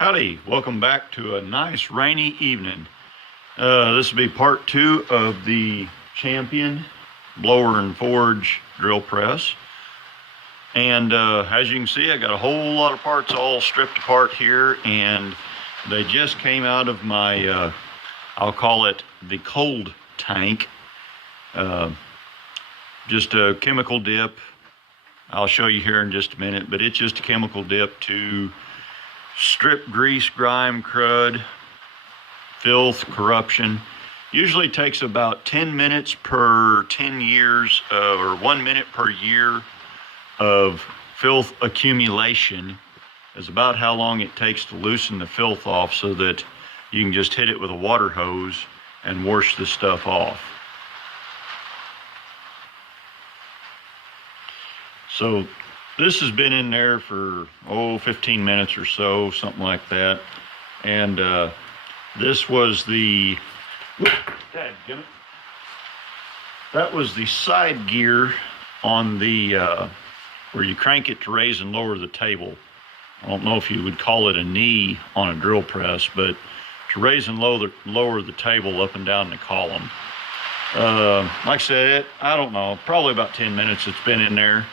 Howdy, welcome back to a nice rainy evening. This will be part 2 of the Champion blower and forge drill press. And as you can see, I got a whole lot of parts all stripped apart here, and they just came out of my, I'll call it the cold tank. Just a chemical dip. I'll show you here in just a minute, but it's just a chemical dip to strip grease, grime, crud, filth, corruption. Usually takes about 10 minutes per 10 years, or 1 minute per year of filth accumulation is about how long it takes to loosen the filth off, so that you can just hit it with a water hose and wash the stuff off. So this has been in there for 15 minutes or so, something like that. And this was the that was the side gear on the where you crank it to raise and lower the table. I don't know if you would call it a knee on a drill press, but to raise and lower the table up and down the column. Like I said, I don't know, probably about 10 minutes it's been in there.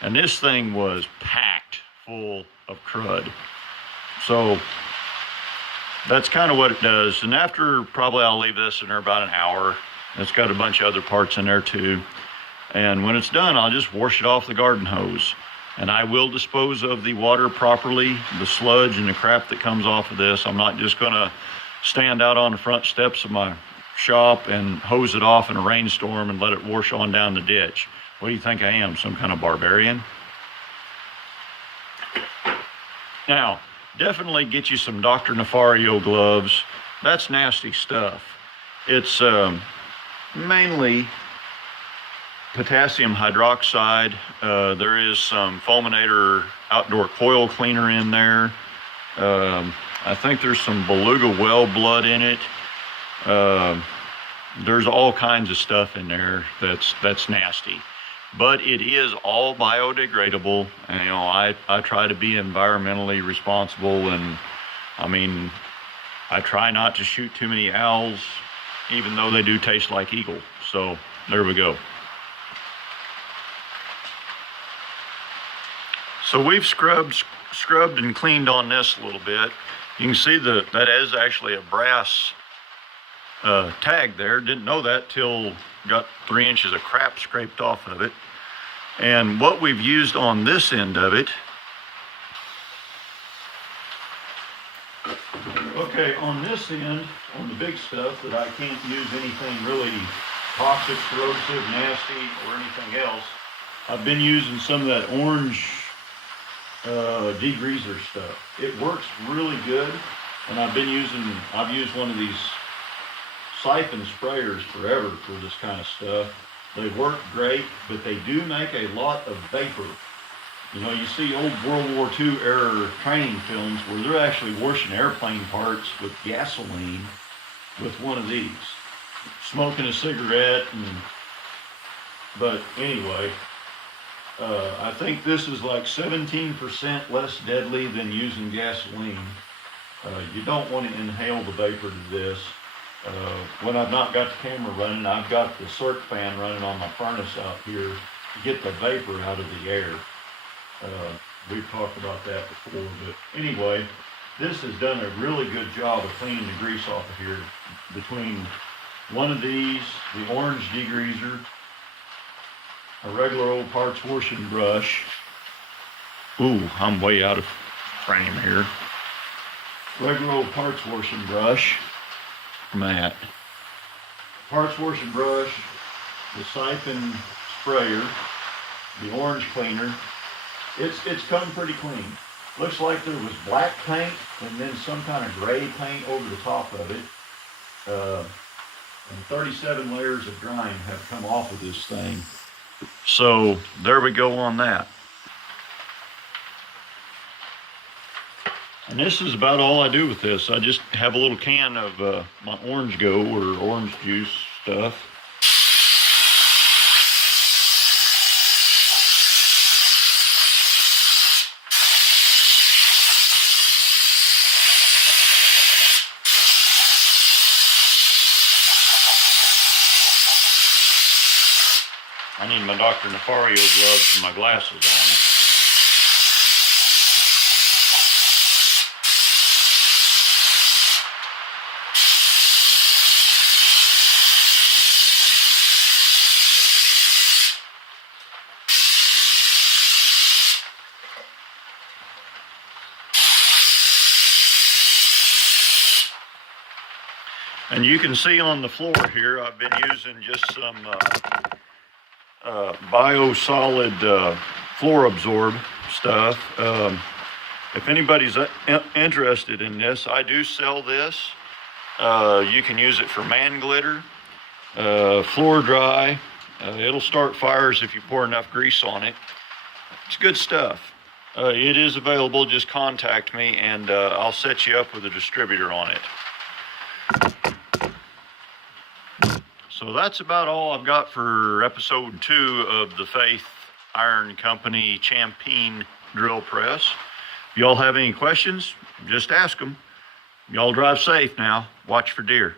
And this thing was packed full of crud. So that's kind of what it does. And after, probably I'll leave this in there about an hour. It's got a bunch of other parts in there too. And when it's done, I'll just wash it off the garden hose. And I will dispose of the water properly, the sludge and the crap that comes off of this. I'm not just gonna stand out on the front steps of my shop and hose it off in a rainstorm and let it wash on down the ditch. What do you think I am, some kind of barbarian? Now, definitely get you some Dr. Nefario gloves. That's nasty stuff. It's mainly potassium hydroxide. There is some Fulminator outdoor coil cleaner in there. I think there's some beluga whale blood in it. There's all kinds of stuff in there that's nasty. But it is all biodegradable, and you know, I try to be environmentally responsible, and I mean, I try not to shoot too many owls, even though they do taste like eagle. So there we go. So we've scrubbed and cleaned on this a little bit. You can see that is actually a brass tag there. Didn't know that till got 3 inches of crap scraped off of it. And what we've used on this end of it, okay, on this end, on the big stuff that I can't use anything really toxic, corrosive, nasty, or anything else, I've been using some of that orange degreaser stuff. It works really good, and I've used one of these siphon sprayers forever for this kind of stuff. They work great, but they do make a lot of vapor. You know, you see old World War II era training films where they're actually washing airplane parts with gasoline with one of these, smoking a cigarette. But anyway, I think this is like 17% less deadly than using gasoline. You don't want to inhale the vapor to this. When I've not got the camera running, I've got the circ fan running on my furnace out here to get the vapor out of the air. We've talked about that before, but anyway, this has done a really good job of cleaning the grease off of here. Between one of these, the orange degreaser, a regular old parts washing brush. Ooh, I'm way out of frame here. Regular old parts washing brush. Mat, parts washing brush, the siphon sprayer, the orange cleaner. It's come pretty clean. Looks like there was black paint and then some kind of gray paint over the top of it. And 37 layers of grime have come off of this thing. So there we go on that. And this is about all I do with this. I just have a little can of my orange go or orange juice stuff. I need my Dr. Nefario gloves and my glasses on. And you can see on the floor here, I've been using just some bio-solid floor absorb stuff. If anybody's interested in this, I do sell this. You can use it for man glitter, floor dry. It'll start fires if you pour enough grease on it. It's good stuff. It is available. Just contact me and I'll set you up with a distributor on it. So that's about all I've got for episode 2 of the Faith Iron Company Champine drill press. If y'all have any questions, just ask them. Y'all drive safe now. Watch for deer.